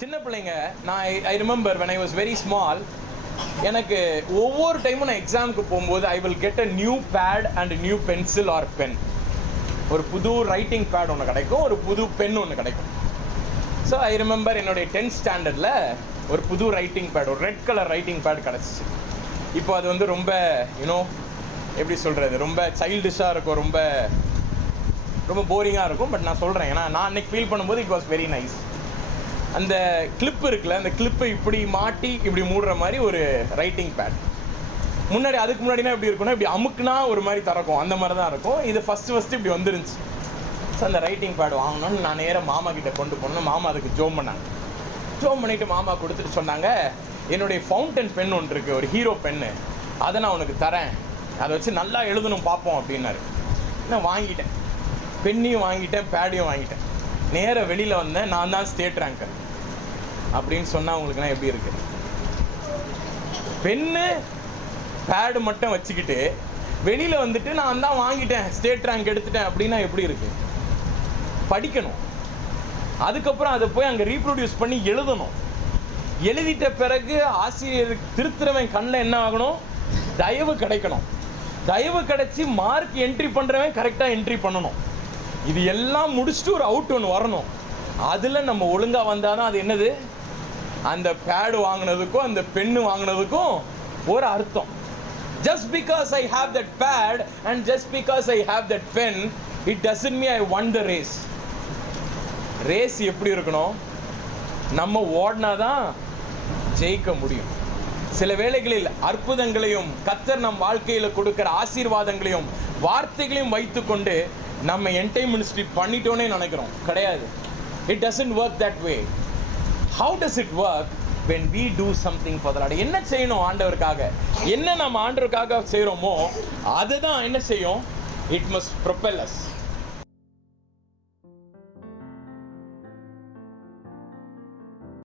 சின்ன பிள்ளைங்க நான் I remember when I was very small, எனக்கு ஒவ்வொரு டைமும் நான் எக்ஸாமுக்கு போகும்போது I will get a new pad and new pencil or pen. ஒரு புது ரைட்டிங் பேட் ஒன்று கிடைக்கும், ஒரு புது பென் ஒன்று கிடைக்கும். ஸோ ஐ ரிமெம்பர் என்னுடைய 10th ஸ்டாண்டர்டில் ஒரு புது ரைட்டிங் பேட், ஒரு ரெட் கலர் ரைட்டிங் பேட் கிடச்சிச்சு. இப்போ அது வந்து ரொம்ப யூனோ எப்படி சொல்கிறது, ரொம்ப சைல்டிஷாக இருக்கும், ரொம்ப ரொம்ப போரிங்காக இருக்கும். பட் நான் சொல்கிறேன், ஏன்னா நான் அன்றைக்கி ஃபீல் பண்ணும்போது இட் வாஸ் வெரி நைஸ். அந்த கிளிப் இருக்குல்ல, அந்த கிளிப்பை இப்படி மாட்டி இப்படி மூடுற மாதிரி ஒரு ரைட்டிங் பேட். அதுக்கு முன்னாடினா எப்படி இருக்குன்னா, இப்படி அமுக்குனா ஒரு மாதிரி திறக்கும், அந்த மாதிரி தான் இருக்கும். இது ஃபஸ்ட்டு இப்படி வந்துருந்துச்சு. ஸோ அந்த ரைட்டிங் பேட் வாங்கணும்னு நான் நேராக மாமா கிட்டே கொண்டு போனோம். மாமா அதுக்கு ஜோம் பண்ணாங்க. ஜோம் பண்ணிவிட்டு மாமா கொடுத்துட்டு சொன்னாங்க, என்னுடைய ஃபவுண்டன் பென் ஒன்று இருக்குது, ஒரு ஹீரோ பென்னு, அதை நான் உனக்கு தரேன், அதை வச்சு நல்லா எழுதணும் பார்ப்போம் அப்படின்னாரு. நான் வாங்கிட்டேன், பென்னையும் வாங்கிட்டேன், பேடையும் வாங்கிட்டேன். நேராக வெளியில் வந்தேன், நான் தான் ஸ்டேட் ரேங்கர் அப்படின்னு சொன்னால் அவங்களுக்குலாம் எப்படி இருக்குது? பென்னு பேடு மட்டும் வச்சுக்கிட்டு வெளியில் வந்துட்டு நான் தான் வாங்கிட்டேன், ஸ்டேட் ரேங்க் எடுத்துட்டேன் அப்படின்னா எப்படி இருக்குது? படிக்கணும், அதுக்கப்புறம் அதை போய் அங்கே ரீப்ரொடியூஸ் பண்ணி எழுதணும். எழுதிட்ட பிறகு ஆசிரியருக்கு திருத்துறவன் கண்ணில் என்ன ஆகணும்? தயவு கிடைக்கணும். தயவு கிடைச்சி மார்க் என்ட்ரி பண்ணுறவன் கரெக்டாக என்ட்ரி பண்ணணும். இது எல்லாம் முடிச்சுட்டு ஒரு அவுட் ஒன்று வரணும். அதில் நம்ம ஒழுங்காக வந்தால் தான் அது என்னது, அந்த பேடு வாங்கினதுக்கும் அந்த பென்னு வாங்கினதுக்கும் ஒரு அர்த்தம். Just because I have that pad and just because I have that pen, it doesn't mean I won the race. Race எப்படி இருக்கணும்? நம்ம ஓடினா தான் ஜெயிக்க முடியும். சில வேளைகளில் அற்புதங்களையும் கர்த்தர் நம் வாழ்க்கையில் கொடுக்கிற ஆசீர்வாதங்களையும் வார்த்தைகளையும் வைத்துக்கொண்டு நம்ம என்டைம் மினிஸ்ட்ரி பண்ணிட்டோன்னே நினைக்கிறோம். கிடையாது. It doesn't work that way. How does it work when we do something for the Lord? என்ன செய்யணும் ஆண்டவருக்காக? என்ன நம்ம ஆண்டவருக்காக செய்கிறோமோ அதுதான் என்ன செய்யும்? It must propel us.